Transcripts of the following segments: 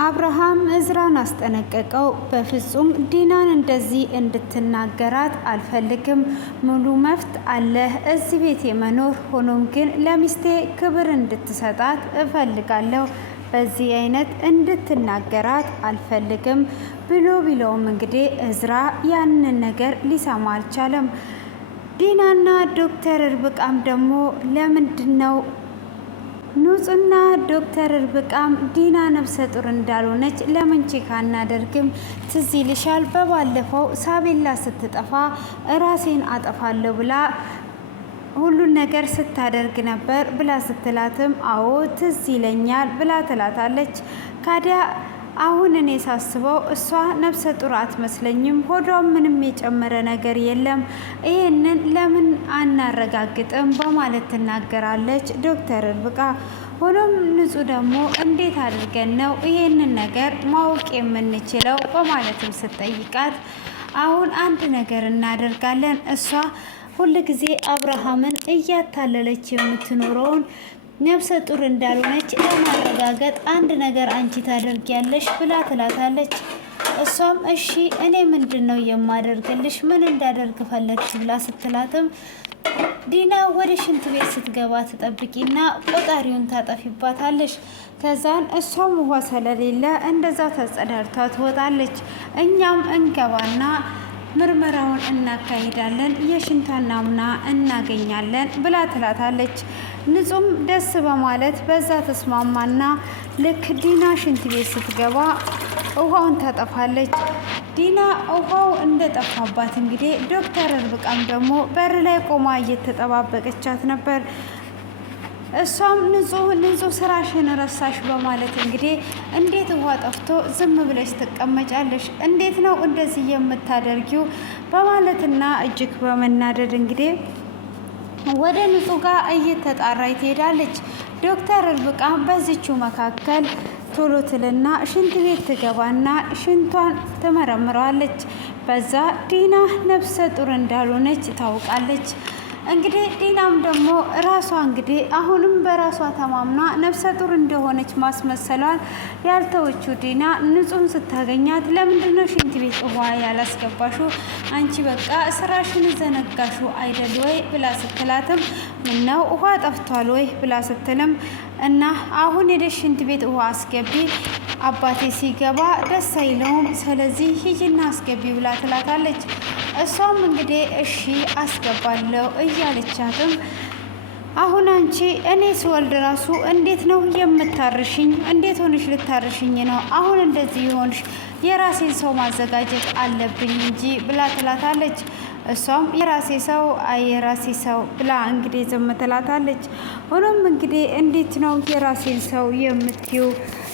አብርሃም እዝራን አስጠነቀቀው። በፍጹም ዲናን እንደዚህ እንድትናገራት አልፈልግም። ሙሉ መፍት አለህ እዚህ ቤት የመኖር ሆኖም ግን ለሚስቴ ክብር እንድትሰጣት እፈልጋለሁ። በዚህ አይነት እንድትናገራት አልፈልግም ብሎ ቢለውም እንግዲህ እዝራ ያንን ነገር ሊሰማ አልቻለም። ዲናና ዶክተር እርብቃም ደግሞ ለምንድን ነው ኑጽና ዶክተር እርብቃም ዲና ነፍሰ ጡር እንዳልሆነች ለምን ቼክ አናደርግም? ትዝ ይልሻል በባለፈው ሳቤላ ስትጠፋ ራሴን አጠፋለሁ ብላ ሁሉን ነገር ስታደርግ ነበር ብላ ስትላትም አዎ ትዝ ይለኛል ብላ ትላታለች። ካዲያ አሁን እኔ ሳስበው እሷ ነፍሰ ጡር አትመስለኝም። ሆዷም ምንም የጨመረ ነገር የለም። ይሄንን ለምን አናረጋግጥም በማለት ትናገራለች ዶክተር እርብቃ። ሆኖም ንጹህ ደግሞ እንዴት አድርገን ነው ይሄንን ነገር ማወቅ የምንችለው በማለትም ስትጠይቃት አሁን አንድ ነገር እናደርጋለን። እሷ ሁልጊዜ አብርሃምን እያታለለች የምትኖረውን ነፍሰ ጡር እንዳልሆነች ለማረጋገጥ አንድ ነገር አንቺ ታደርጊያለሽ ብላ ትላታለች። እሷም እሺ እኔ ምንድን ነው የማደርግልሽ? ምን እንዳደርግ ፈለግሽ? ብላ ስትላትም ዲና ወደ ሽንት ቤት ስትገባ ትጠብቂና ቆጣሪውን ታጠፊባታለች። ከዛን እሷም ውሃ ስለሌለ እንደዛ ተጸዳድታ ትወጣለች። እኛም እንገባና ምርመራውን እናካሂዳለን፣ የሽንቷን ናሙና እናገኛለን ብላ ትላታለች። ንጹም ደስ በማለት በዛ ተስማማና ልክ ዲና ሽንት ቤት ስትገባ ውሃውን ታጠፋለች። ዲና ውሃው እንደጠፋባት እንግዲህ ዶክተር እርብቃም ደግሞ በር ላይ ቆማ እየተጠባበቀቻት ነበር። እሷም ንጹህ ስራሽን ረሳሽ በማለት እንግዲህ እንዴት ውሃ ጠፍቶ ዝም ብለሽ ትቀመጫለሽ? እንዴት ነው እንደዚህ የምታደርጊው? በማለትና እጅግ በመናደድ እንግዲህ ወደ ንጹህ ጋር እየተጣራች ትሄዳለች። ዶክተር እርብቃ በዚችው መካከል ቶሎ ትልና ሽንት ቤት ትገባና ሽንቷን ትመረምረዋለች። በዛ ዲና ነፍሰ ጡር እንዳልሆነች ታውቃለች። እንግዲህ ዲናም ደግሞ ራሷ እንግዲህ አሁንም በራሷ ተማምና ነፍሰ ጡር እንደሆነች ማስመሰሏን ያልተወችው ዲና ንጹህን ስታገኛት ለምንድነው ሽንት ቤት ውሃ ያላስገባሹ? አንቺ በቃ ስራሽን ዘነጋሹ አይደል ወይ ብላ ስትላትም ምነው ውሃ ጠፍቷል ወይ ብላ ስትልም እና አሁን ሄደሽ ሽንት ቤት ውሃ አስገቢ፣ አባቴ ሲገባ ደስ አይለውም፣ ስለዚህ ሂጂና አስገቢ ብላ ትላታለች። እሷም እንግዲህ እሺ አስገባለሁ እያለቻትም አሁን አንቺ እኔ ስወልድ ራሱ እንዴት ነው የምታርሽኝ? እንዴት ሆንሽ ልታርሽኝ ነው? አሁን እንደዚህ ይሆንሽ የራሴን ሰው ማዘጋጀት አለብኝ እንጂ ብላ ትላታለች። እሷም የራሴ ሰው ብላ እንግዲህ ዝም ትላታለች። ሆኖም እንግዲህ እንዴት ነው የራሴን ሰው የምትይው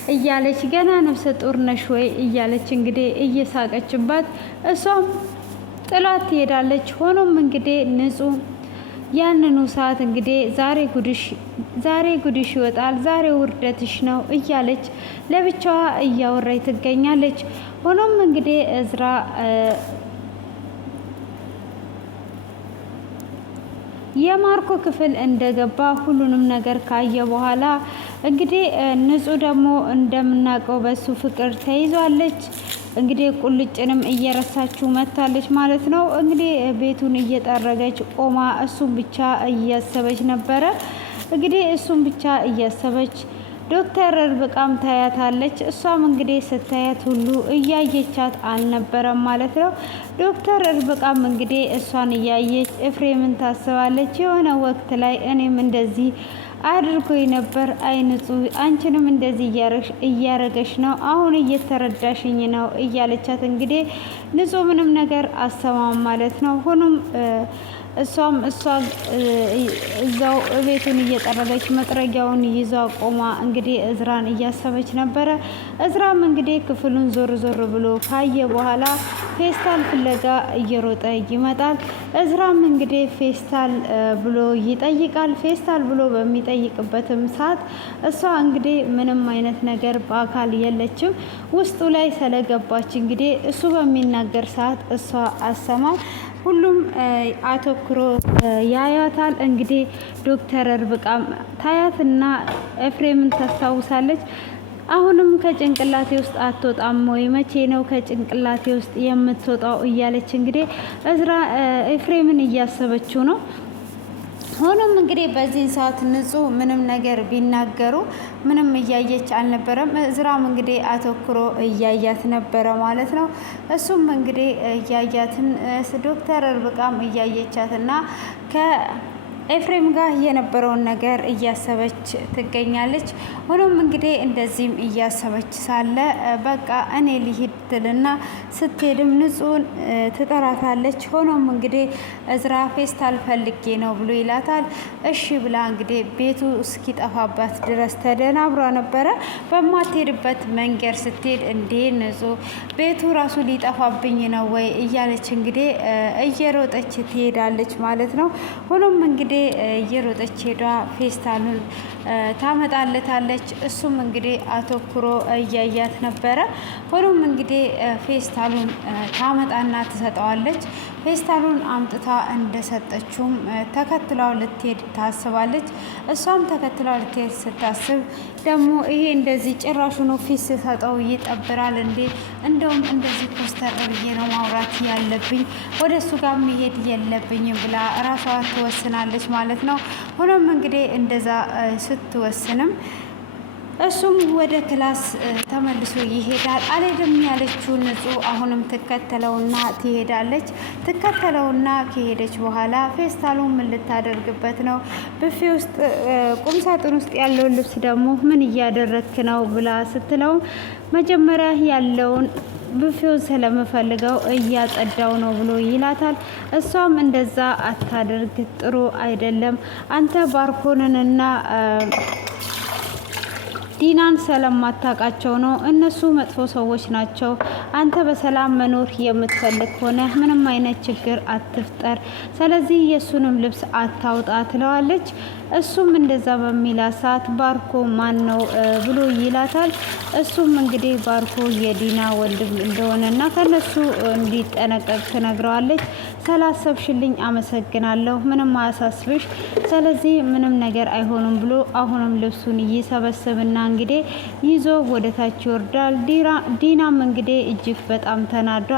እያለች ገና ነፍሰ ጡር ነሽ ወይ እያለች እንግዲህ እየሳቀችባት እሷም ጥላት ትሄዳለች። ሆኖም እንግዲህ ንጹህ ያንኑ ሰዓት እንግዲህ ዛሬ ጉድሽ ይወጣል፣ ዛሬ ውርደትሽ ነው እያለች ለብቻዋ እያወራች ትገኛለች። ሆኖም እንግዲህ እዝራ የማርኮ ክፍል እንደገባ ሁሉንም ነገር ካየ በኋላ እንግዲህ ንጹህ ደግሞ እንደምናውቀው በሱ ፍቅር ተይዟለች። እንግዲህ ቁልጭንም እየረሳችው መታለች ማለት ነው። እንግዲህ ቤቱን እየጠረገች ቆማ እሱን ብቻ እያሰበች ነበረ። እንግዲህ እሱን ብቻ እያሰበች ዶክተር እርብቃም ታያታለች። እሷም እንግዲህ ስታያት ሁሉ እያየቻት አልነበረም ማለት ነው። ዶክተር እርብቃም እንግዲህ እሷን እያየች ኤፍሬምን ታስባለች። የሆነ ወቅት ላይ እኔም እንደዚህ አድርጎኝ ነበር፣ አይንጹ አንቺንም እንደዚህ እያረገሽ ነው፣ አሁን እየተረዳሽኝ ነው እያለቻት እንግዲህ ንጹህ ምንም ነገር አሰማም ማለት ነው። ሆኖም እሷ እዛው ቤቱን እየጠረገች መጥረጊያውን ይዛ ቆማ እንግዲህ እዝራን እያሰበች ነበረ። እዝራም እንግዲህ ክፍሉን ዞር ብሎ ካየ በኋላ ፌስታል ፍለጋ እየሮጠ ይመጣል። እዝራም እንግዲህ ፌስታል ብሎ ይጠይቃል። ፌስታል ብሎ በሚጠይቅበትም ሰዓት እሷ እንግዲህ ምንም አይነት ነገር በአካል የለችም። ውስጡ ላይ ስለገባች እንግዲህ እሱ በሚናገር ሰዓት እሷ አሰማም። ሁሉም አተኩሮ ያያታል። እንግዲህ ዶክተር እርብቃም ታያትና ኤፍሬምን ታስታውሳለች። አሁንም ከጭንቅላቴ ውስጥ አትወጣም ወይ? መቼ ነው ከጭንቅላቴ ውስጥ የምትወጣው? እያለች እንግዲህ እዝራ ኤፍሬምን እያሰበችው ነው። ሆኖም እንግዲህ በዚህን ሰዓት ንጹህ ምንም ነገር ቢናገሩ ምንም እያየች አልነበረም። እዝራም እንግዲህ አተኩሮ እያያት ነበረ ማለት ነው። እሱም እንግዲህ እያያትን ዶክተር ርብቃም እያየቻትና ኤፍሬም ጋር የነበረውን ነገር እያሰበች ትገኛለች። ሆኖም እንግዲህ እንደዚህም እያሰበች ሳለ በቃ እኔ ልሂድ ትልና ስትሄድም ንጹህን ትጠራታለች። ሆኖም እንግዲህ እዝራ ፌስታል ፈልጌ ነው ብሎ ይላታል። እሺ ብላ እንግዲህ ቤቱ እስኪጠፋባት ድረስ ተደናብሯ ነበረ። በማትሄድበት መንገድ ስትሄድ እንዴ ንጹህ ቤቱ ራሱ ሊጠፋብኝ ነው ወይ እያለች እንግዲህ እየሮጠች ትሄዳለች ማለት ነው። ሆኖም እንግዲህ እየሮጠች ሄዷ ፌስታሉን ታመጣለታለች። እሱም እንግዲህ አተኩሮ እያያት ነበረ። ሆኖም እንግዲህ ፌስታሉን ታመጣና ትሰጠዋለች። ፌስታሉን አምጥታ እንደሰጠችውም ተከትላው ልትሄድ ታስባለች። እሷም ተከትላው ልትሄድ ስታስብ ደግሞ ይሄ እንደዚህ ጭራሹ ነው ፊት ስሰጠው ይጠብራል እንዴ? እንደውም እንደዚህ ኮስተር ብዬ ነው ማውራት ያለብኝ፣ ወደ እሱ ጋር መሄድ የለብኝም ብላ ራሷ ትወስናለች ማለት ነው። ሆኖም እንግዲህ እንደዛ ስትወስንም እሱም ወደ ክላስ ተመልሶ ይሄዳል። አልሄድም ያለችው ንጹህ አሁንም ትከተለውና ትሄዳለች። ትከተለውና ከሄደች በኋላ ፌስታሉን ምን ልታደርግበት ነው? ብፌ ውስጥ ቁምሳጥን ውስጥ ያለውን ልብስ ደግሞ ምን እያደረክ ነው ብላ ስትለው መጀመሪያ ያለውን ብፌውን ስለምፈልገው እያጸዳው ነው ብሎ ይላታል። እሷም እንደዛ አታደርግ፣ ጥሩ አይደለም። አንተ ባርኮንንና ዲናን ስለማታውቃቸው ነው። እነሱ መጥፎ ሰዎች ናቸው። አንተ በሰላም መኖር የምትፈልግ ሆነ ምንም አይነት ችግር አትፍጠር። ስለዚህ የእሱንም ልብስ አታውጣ ትለዋለች። እሱም እንደዛ በሚላት ሰዓት ባርኮ ማን ነው ብሎ ይላታል። እሱም እንግዲህ ባርኮ የዲና ወንድም እንደሆነና ከነሱ እንዲጠነቀቅ ትነግረዋለች። ስላሰብሽልኝ አመሰግናለሁ፣ ምንም አያሳስብሽ፣ ስለዚህ ምንም ነገር አይሆኑም ብሎ አሁንም ልብሱን ይሰበስብና እንግዲህ ይዞ ወደ ታች ይወርዳል። ዲናም እንግዲህ እጅግ በጣም ተናዷ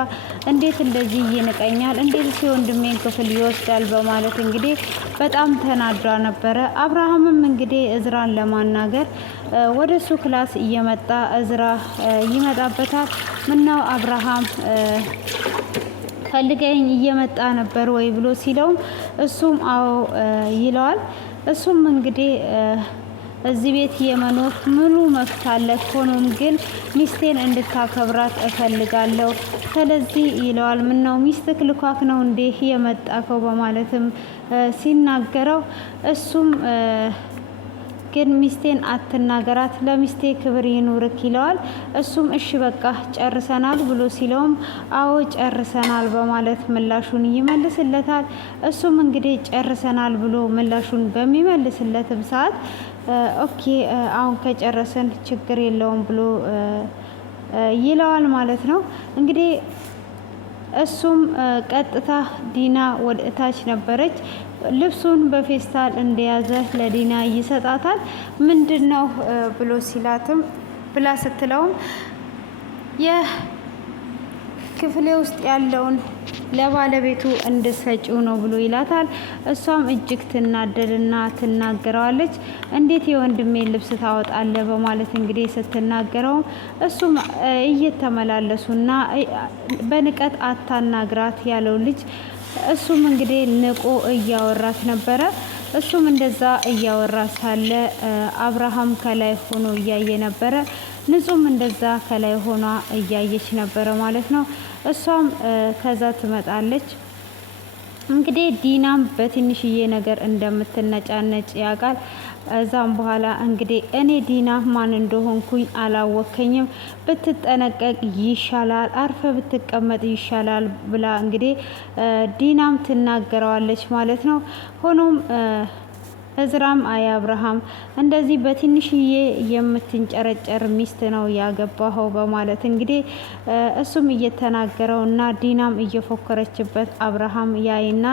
እንዴት እንደዚህ ይንቀኛል፣ እንዴት የወንድሜን ክፍል ይወስዳል በማለት እንግዲህ በጣም ተናዷ ነበረ። አብርሃምም እንግዲህ እዝራን ለማናገር ወደ እሱ ክላስ እየመጣ እዝራ ይመጣበታል። ምነው አብርሃም ፈልገኝ እየመጣ ነበር ወይ ብሎ ሲለውም እሱም አዎ ይለዋል። እሱም እንግዲህ እዚህ ቤት የመኖር ሙሉ መብት አለ፣ ሆኖም ግን ሚስቴን እንድታከብራት እፈልጋለሁ፣ ስለዚህ ይለዋል። ምነው ሚስትክ ልኳክ ነው እንዴ የመጣከው በማለትም ሲናገረው እሱም ግን ሚስቴን አትናገራት፣ ለሚስቴ ክብር ይኑርክ ይለዋል። እሱም እሺ በቃ ጨርሰናል ብሎ ሲለውም አዎ ጨርሰናል በማለት ምላሹን ይመልስለታል። እሱም እንግዲህ ጨርሰናል ብሎ ምላሹን በሚመልስለትም ሰዓት ኦኬ አሁን ከጨረሰን ችግር የለውም ብሎ ይለዋል ማለት ነው። እንግዲህ እሱም ቀጥታ ዲና ወደ እታች ነበረች። ልብሱን በፌስታል እንደያዘ ለዲና ይሰጣታል። ምንድነው ብሎ ሲላትም ብላ ስትለውም የክፍሌ ውስጥ ያለውን ለባለቤቱ እንድሰጪው ነው ብሎ ይላታል። እሷም እጅግ ትናደድና ትናገረዋለች። እንዴት የወንድሜን ልብስ ታወጣለህ በማለት እንግዲህ ስትናገረውም እሱም እየተመላለሱና በንቀት አታናግራት ያለው ልጅ እሱም እንግዲህ ንቆ እያወራት ነበረ። እሱም እንደዛ እያወራ ሳለ አብርሃም ከላይ ሆኖ እያየ ነበረ። ንጹም እንደዛ ከላይ ሆኗ እያየች ነበረ ማለት ነው። እሷም ከዛ ትመጣለች። እንግዲህ ዲናም በትንሽዬ ነገር እንደምትነጫነጭ ያውቃል። እዛም በኋላ እንግዲህ እኔ ዲና ማን እንደሆንኩኝ አላወከኝም፣ ብትጠነቀቅ ይሻላል፣ አርፈ ብትቀመጥ ይሻላል ብላ እንግዲህ ዲናም ትናገረዋለች ማለት ነው። ሆኖም እዝራም አይ አብርሃም እንደዚህ በትንሽዬ የምትንጨረጨር ሚስት ነው ያገባኸው በማለት እንግዲህ እሱም እየተናገረው እና ዲናም እየፎከረችበት አብርሃም ያይና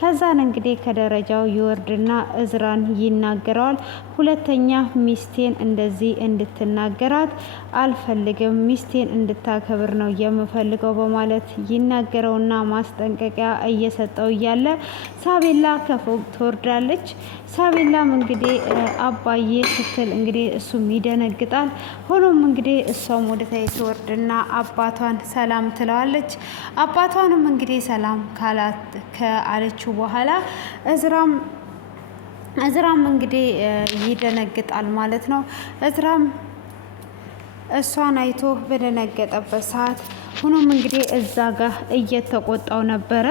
ከዛን እንግዲህ ከደረጃው ይወርድና እዝራን ይናገረዋል። ሁለተኛ ሚስቴን እንደዚህ እንድትናገራት አልፈልግም፣ ሚስቴን እንድታከብር ነው የምፈልገው በማለት ይናገረውና ማስጠንቀቂያ እየሰጠው እያለ ሳቤላ ከፎቅ ትወርዳለች። ሳቤላም እንግዲህ አባዬ ስትል እንግዲህ እሱም ይደነግጣል። ሆኖም እንግዲህ እሷም ወደ ታይ ትወርድና አባቷን ሰላም ትለዋለች። አባቷንም እንግዲህ ሰላም ከአለችው በኋላ እዝራም እንግዲህ ይደነግጣል ማለት ነው። እዝራም እሷን አይቶ በደነገጠበት ሰዓት ሆኖም እንግዲህ እዛ ጋር እየተቆጣው ነበረ።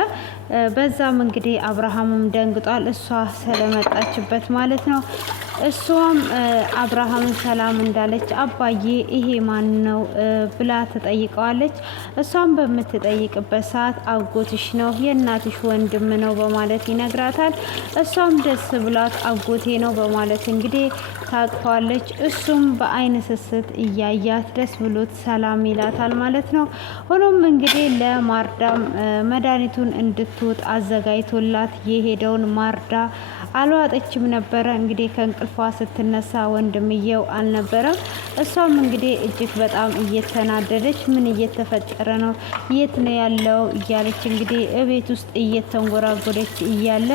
በዛም እንግዲህ አብርሃምም ደንግጧል፣ እሷ ስለመጣችበት ማለት ነው። እሷም አብርሃምን ሰላም እንዳለች አባዬ ይሄ ማን ነው ብላ ትጠይቀዋለች። እሷም በምትጠይቅበት ሰዓት አጎትሽ ነው የእናትሽ ወንድም ነው በማለት ይነግራታል። እሷም ደስ ብሏት አጎቴ ነው በማለት እንግዲህ ታቅፈዋለች። እሱም በአይን ስስት እያያት ደስ ብሎት ሰላም ይላታል ማለት ነው። ሆኖም እንግዲህ ለማርዳም መድኃኒቱን እንድትውጥ አዘጋጅቶላት የሄደውን ማርዳ አልዋጠችም ነበረ። እንግዲህ ከእንቅልፏ ስትነሳ ወንድምየው አልነበረም። እሷም እንግዲህ እጅግ በጣም እየተናደደች ምን እየተፈጠረ ነው፣ የት ነው ያለው እያለች እንግዲህ እቤት ውስጥ እየተንጎራጎደች እያለ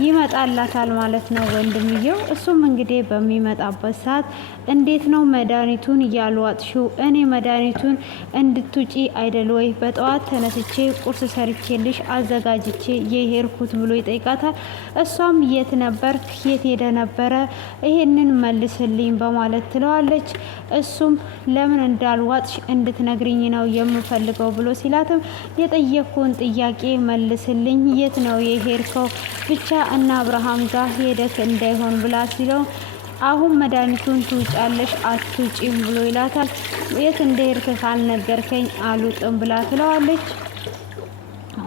ይመጣላታል ማለት ነው ወንድምየው። እሱም እንግዲህ በሚመጣበት ሰዓት እንዴት ነው መድኃኒቱን ያልዋጥሽው? እኔ መድኃኒቱን እንድትውጪ አይደል ወይ በጠዋት ተነስቼ ቁርስ ሰርቼልሽ አዘጋጅቼ የሄድኩት ብሎ ይጠይቃታል። እሷም የት ነበርክ? የት ሄደ ነበረ? ይሄንን መልስልኝ በማለት ትለዋለች። እሱም ለምን እንዳልዋጥሽ እንድትነግሪኝ ነው የምፈልገው ብሎ ሲላትም የጠየኩን ጥያቄ መልስልኝ፣ የት ነው የሄድከው? ብቻ እና አብርሃም ጋር ሄደክ እንዳይሆን ብላ ሲለው አሁን መድኃኒቱን ትውጫለሽ አትውጪም ብሎ ይላታል። የት እንደሄድክ ካልነገርከኝ አልውጥም ብላ ትለዋለች።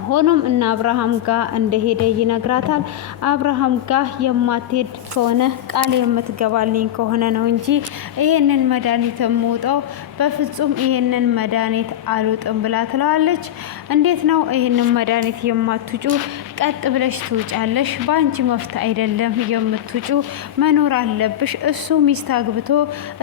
ሆኖም እና አብርሃም ጋር እንደሄደ ይነግራታል። አብርሃም ጋር የማትሄድ ከሆነ ቃል የምትገባልኝ ከሆነ ነው እንጂ ይሄንን መድኃኒት የምውጠው በፍጹም ይሄንን መድኃኒት አልውጥም ብላ ትለዋለች። እንዴት ነው ይሄንን መድኃኒት የማትውጩ? ቀጥ ብለሽ ትውጫለሽ። በአንቺ መፍት አይደለም የምትውጩ፣ መኖር አለብሽ። እሱ ሚስት አግብቶ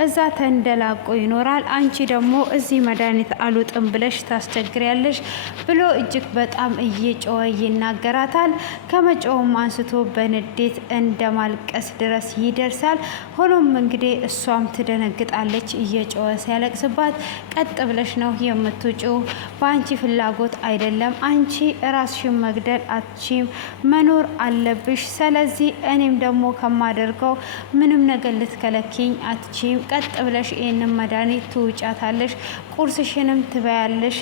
እዛ ተንደላቆ ይኖራል። አንቺ ደግሞ እዚህ መድኃኒት አልውጥም ብለሽ ታስቸግሪያለሽ ብሎ እጅግ በጣም እየጮኸ ይናገራታል። ከመጮውም አንስቶ በንዴት እንደ ማልቀስ ድረስ ይደርሳል። ሆኖም እንግዲህ እሷም ትደነግጣለች እየጮኸ ሲያለቅስባት። ቀጥ ብለሽ ነው የምትውጪው፣ በአንቺ ፍላጎት አይደለም። አንቺ ራስሽን መግደል አትችም፣ መኖር አለብሽ። ስለዚህ እኔም ደግሞ ከማደርገው ምንም ነገር ልትከለኪኝ አትችም። ቀጥ ብለሽ ይህንን መድኃኒት ትውጫታለሽ፣ ቁርስሽንም ትበያለሽ።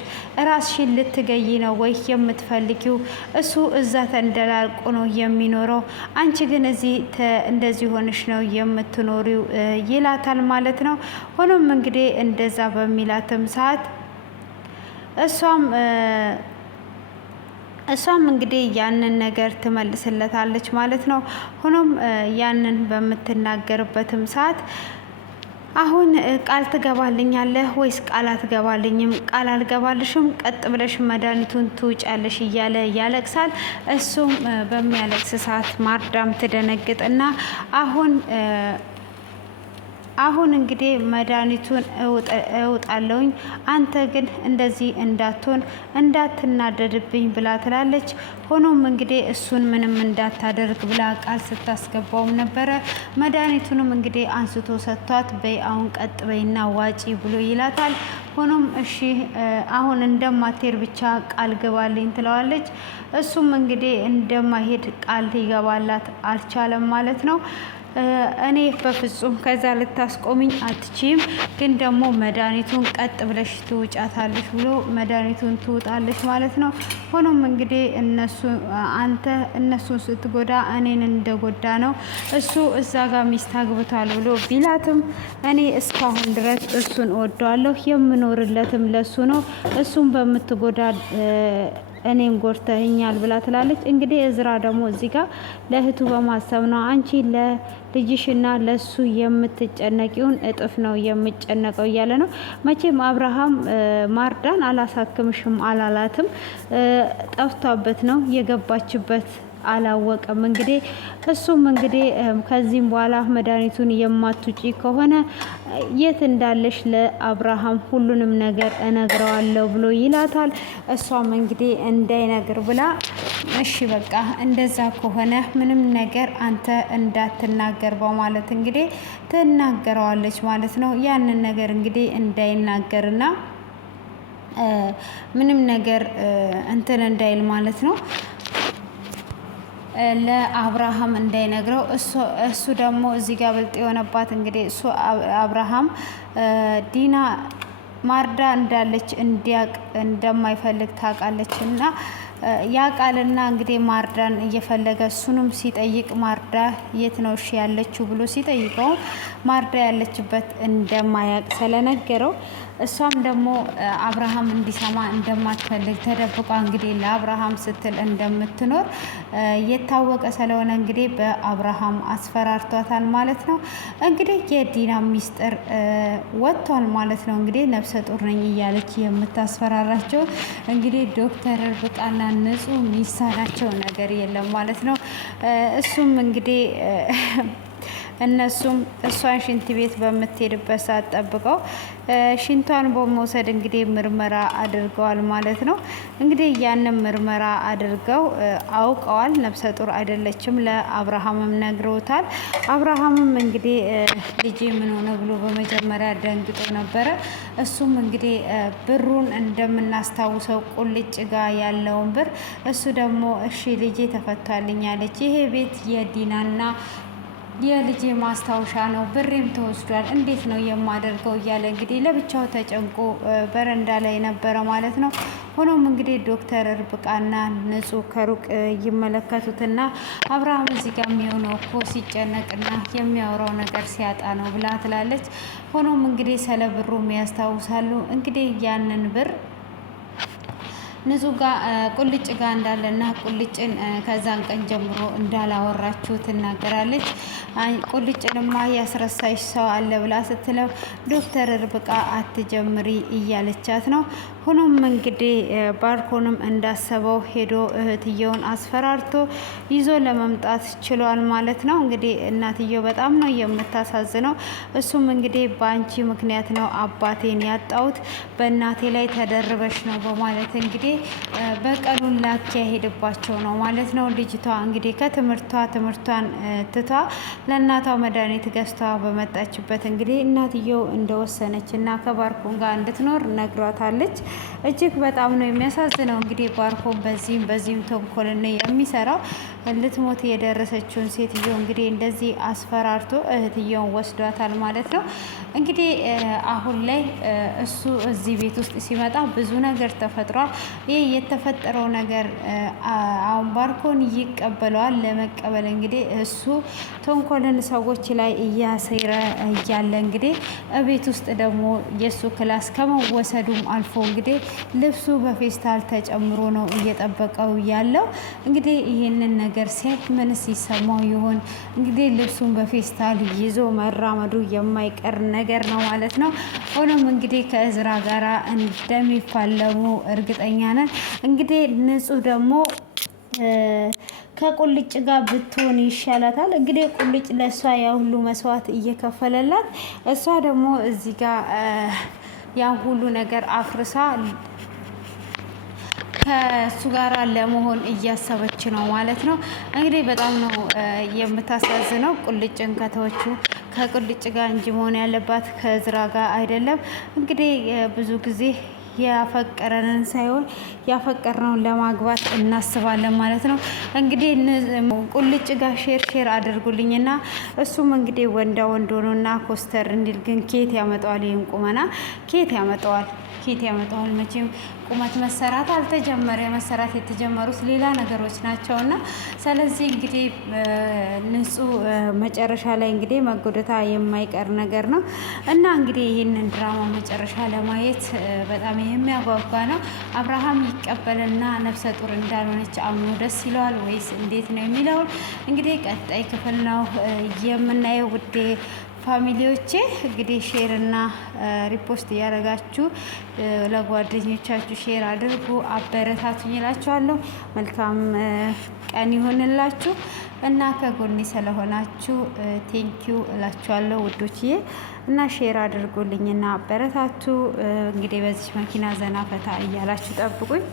ራስሽን ልትገይ ነው ወይ የምትፈልጊው? እሱ እዛ ተንደላልቆ ነው የሚኖረው፣ አንቺ ግን እዚህ እንደዚህ ሆነሽ ነው የምትኖሪው ይላታል ማለት ነው። ሆኖም እንግዲህ እንደዛ በሚላትም ሰዓት እሷም እንግዲህ ያንን ነገር ትመልስለታለች ማለት ነው። ሆኖም ያንን በምትናገርበትም ሰዓት አሁን ቃል ትገባልኛለህ ወይስ ቃል አትገባልኝም? ቃል አልገባልሽም፣ ቀጥ ብለሽ መድኃኒቱን ትውጫለሽ እያለ ያለቅሳል። እሱም በሚያለቅስ ሰዓት ማርዳም ትደነግጥና አሁን እንግዲህ መድኃኒቱን እውጣለሁኝ፣ አንተ ግን እንደዚህ እንዳትናደድብኝ ብላ ትላለች። ሆኖም እንግዲህ እሱን ምንም እንዳታደርግ ብላ ቃል ስታስገባውም ነበረ። መድኃኒቱንም እንግዲህ አንስቶ ሰጥቷት በይ አሁን ቀጥ በይና ዋጪ ብሎ ይላታል። ሆኖም እሺ አሁን እንደማትሄድ ብቻ ቃል ግባልኝ ትለዋለች። እሱም እንግዲህ እንደማይሄድ ቃል ሊገባላት አልቻለም ማለት ነው። እኔ በፍጹም ከዛ ልታስቆሚኝ አትችም፣ ግን ደግሞ መድኃኒቱን ቀጥ ብለሽ ትውጫታለሽ ብሎ መድኃኒቱን ትውጣለች ማለት ነው። ሆኖም እንግዲህ እነሱን ስትጎዳ እኔን እንደጎዳ ነው እሱ እዛ ጋር ሚስት አግብቷል ብሎ ቢላትም እኔ እስካሁን ድረስ እሱን እወደዋለሁ፣ የምኖርለትም ለሱ ነው። እሱን በምትጎዳ እኔን ጎድተኸኛል ብላ ትላለች። እንግዲህ እዝራ ደግሞ እዚህ ጋር ለእህቱ በማሰብ ነው አንቺ ለልጅሽና ለሱ የምትጨነቂውን እጥፍ ነው የምጨነቀው እያለ ነው። መቼም አብርሃም ማርዳን አላሳክምሽም አላላትም። ጠፍቷበት ነው የገባችበት አላወቀም። እንግዲህ እሱም እንግዲህ ከዚህም በኋላ መድኃኒቱን የማትውጪ ከሆነ የት እንዳለሽ ለአብርሃም ሁሉንም ነገር እነግረዋለሁ ብሎ ይላታል። እሷም እንግዲህ እንዳይነግር ብላ እሺ በቃ እንደዛ ከሆነ ምንም ነገር አንተ እንዳትናገር በማለት እንግዲህ ትናገረዋለች ማለት ነው። ያንን ነገር እንግዲህ እንዳይናገርና ምንም ነገር እንትን እንዳይል ማለት ነው ለአብርሃም እንዳይነግረው። እሱ ደግሞ እዚህ ጋር ብልጥ የሆነባት እንግዲህ እሱ አብርሃም ዲና ማርዳ እንዳለች እንዲያቅ እንደማይፈልግ ታውቃለች እና ያ ቃልና እንግዲህ ማርዳን እየፈለገ እሱንም ሲጠይቅ ማርዳ የት ነው እሺ ያለችው ብሎ ሲጠይቀው ማርዳ ያለችበት እንደማያቅ ስለነገረው እሷም ደግሞ አብርሃም እንዲሰማ እንደማትፈልግ ተደብቋ እንግዲህ ለአብርሃም ስትል እንደምትኖር የታወቀ ስለሆነ እንግዲህ በአብርሃም አስፈራርቷታል ማለት ነው። እንግዲህ የዲና ሚስጥር ወጥቷል ማለት ነው። እንግዲህ ነፍሰ ጡር ነኝ እያለች የምታስፈራራቸው እንግዲህ ዶክተር ርብቃና ንጹህ የሚሳናቸው ነገር የለም ማለት ነው። እሱም እንግዲህ እነሱም እሷን ሽንት ቤት በምትሄድበት ሰዓት ጠብቀው ሽንቷን በመውሰድ እንግዲህ ምርመራ አድርገዋል ማለት ነው። እንግዲህ ያንን ምርመራ አድርገው አውቀዋል ነፍሰ ጡር አይደለችም። ለአብርሃምም ነግረውታል። አብርሃምም እንግዲህ ልጄ ምን ሆነ ብሎ በመጀመሪያ ደንግጦ ነበረ። እሱም እንግዲህ ብሩን እንደምናስታውሰው ቁልጭ ጋ ያለውን ብር እሱ ደግሞ እሺ ልጄ ተፈቷልኛለች፣ ይሄ ቤት የዲናና የልጄ ማስታወሻ ነው፣ ብሬም ተወስዷል፣ እንዴት ነው የማደርገው እያለ እንግዲህ ለብቻው ተጨንቆ በረንዳ ላይ ነበረ ማለት ነው። ሆኖም እንግዲህ ዶክተር ርብቃና ንጹህ ከሩቅ ይመለከቱትና አብርሃም እዚህ ጋር የሚሆነው እኮ ሲጨነቅና የሚያወራው ነገር ሲያጣ ነው ብላ ትላለች። ሆኖም እንግዲህ ስለ ብሩም ያስታውሳሉ። እንግዲህ ያንን ብር ንጹህ ጋር ቁልጭ ጋር እንዳለና ቁልጭን ከዛን ቀን ጀምሮ እንዳላወራችሁ ትናገራለች። ቁልጭንማ ያስረሳሽ ሰው አለ ብላ ስትለው ዶክተር ርብቃ አትጀምሪ እያለቻት ነው። ሆኖም እንግዲህ ባርኮንም እንዳሰበው ሄዶ እህትየውን አስፈራርቶ ይዞ ለመምጣት ችሏል ማለት ነው። እንግዲህ እናትየው በጣም ነው የምታሳዝነው። እሱም እንግዲህ በአንቺ ምክንያት ነው አባቴን ያጣሁት፣ በእናቴ ላይ ተደርበሽ ነው በማለት እንግዲህ በቀሉን ላካሄድባቸው ነው ማለት ነው። ልጅቷ እንግዲህ ትምህርቷን ትቷ ለእናቷ መድኃኒት ገዝታ በመጣችበት እንግዲህ እናትየው እንደወሰነች እና ከባርኮን ጋር እንድትኖር ነግሯታለች። እጅግ በጣም ነው የሚያሳዝነው። እንግዲህ ባርኮን በዚህም ተንኮልን የሚሰራው ልትሞት የደረሰችውን ሴትዮ እንግዲህ እንደዚህ አስፈራርቶ እህትየውን ወስዷታል ማለት ነው። እንግዲህ አሁን ላይ እሱ እዚህ ቤት ውስጥ ሲመጣ ብዙ ነገር ተፈጥሯል። ይህ የተፈጠረው ነገር አሁን ባርኮን ይቀበለዋል። ለመቀበል እንግዲህ እሱ ተንኮልን ሰዎች ላይ እያሴረ እያለ እንግዲህ ቤት ውስጥ ደግሞ የእሱ ክላስ ከመወሰዱም አልፎ እንግዲህ ልብሱ በፌስታል ተጨምሮ ነው እየጠበቀው ያለው። እንግዲህ ይህንን ነገር ሲያይ ምን ሲሰማው ይሆን? እንግዲህ ልብሱን በፌስታል ይዞ መራመዱ የማይቀር ነገር ነው ማለት ነው። ሆኖም እንግዲህ ከእዝራ ጋራ እንደሚፋለሙ እርግጠኛ ነን። እንግዲህ ንጹህ ደግሞ ከቁልጭ ጋር ብትሆን ይሻላታል። እንግዲህ ቁልጭ ለእሷ ያ ሁሉ መስዋዕት እየከፈለላት እሷ ደግሞ እዚህ ጋር ያ ሁሉ ነገር አፍርሳ ከእሱ ጋር ለመሆን እያሰበች ነው ማለት ነው። እንግዲህ በጣም ነው የምታሳዝነው። ቁልጭን ከተወቹ ከቁልጭ ጋር እንጂ መሆን ያለባት ከእዝራ ጋር አይደለም። እንግዲህ ብዙ ጊዜ ያፈቀረንን ሳይሆን ያፈቀርነውን ለማግባት እናስባለን ማለት ነው። እንግዲህ ቁልጭ ጋር ሼር አድርጉልኝና እሱም እንግዲህ ወንዳ ወንድ ሆኖና ኮስተር እንዲል ግን ኬት ያመጣዋል? ይህን ቁመና ኬት ያመጣዋል? መቼም ቁመት መሰራት አልተጀመረ። መሰራት የተጀመሩት ሌላ ነገሮች ናቸውና ስለዚህ እንግዲህ ንጹህ መጨረሻ ላይ እንግዲህ መጎደታ የማይቀር ነገር ነው እና እንግዲህ ይህንን ድራማ መጨረሻ ለማየት በጣም የሚያጓጓ ነው። አብርሃም ይቀበልና ነፍሰ ጡር እንዳልሆነች አምኖ ደስ ይለዋል ወይስ እንዴት ነው የሚለውን እንግዲህ ቀጣይ ክፍል ነው የምናየው። ውዴ ፋሚሊዎቼ እንግዲህ ሼር እና ሪፖስት እያደረጋችሁ ለጓደኞቻችሁ ሼር አድርጉ፣ አበረታቱኝ እላችኋለሁ። መልካም ቀን ይሆንላችሁ እና ከጎኔ ስለሆናችሁ ቴንኪዩ እላችኋለሁ ውዶችዬ። እና ሼር አድርጉልኝና አበረታቱ። እንግዲህ በዚህ መኪና ዘና ፈታ እያላችሁ ጠብቁኝ።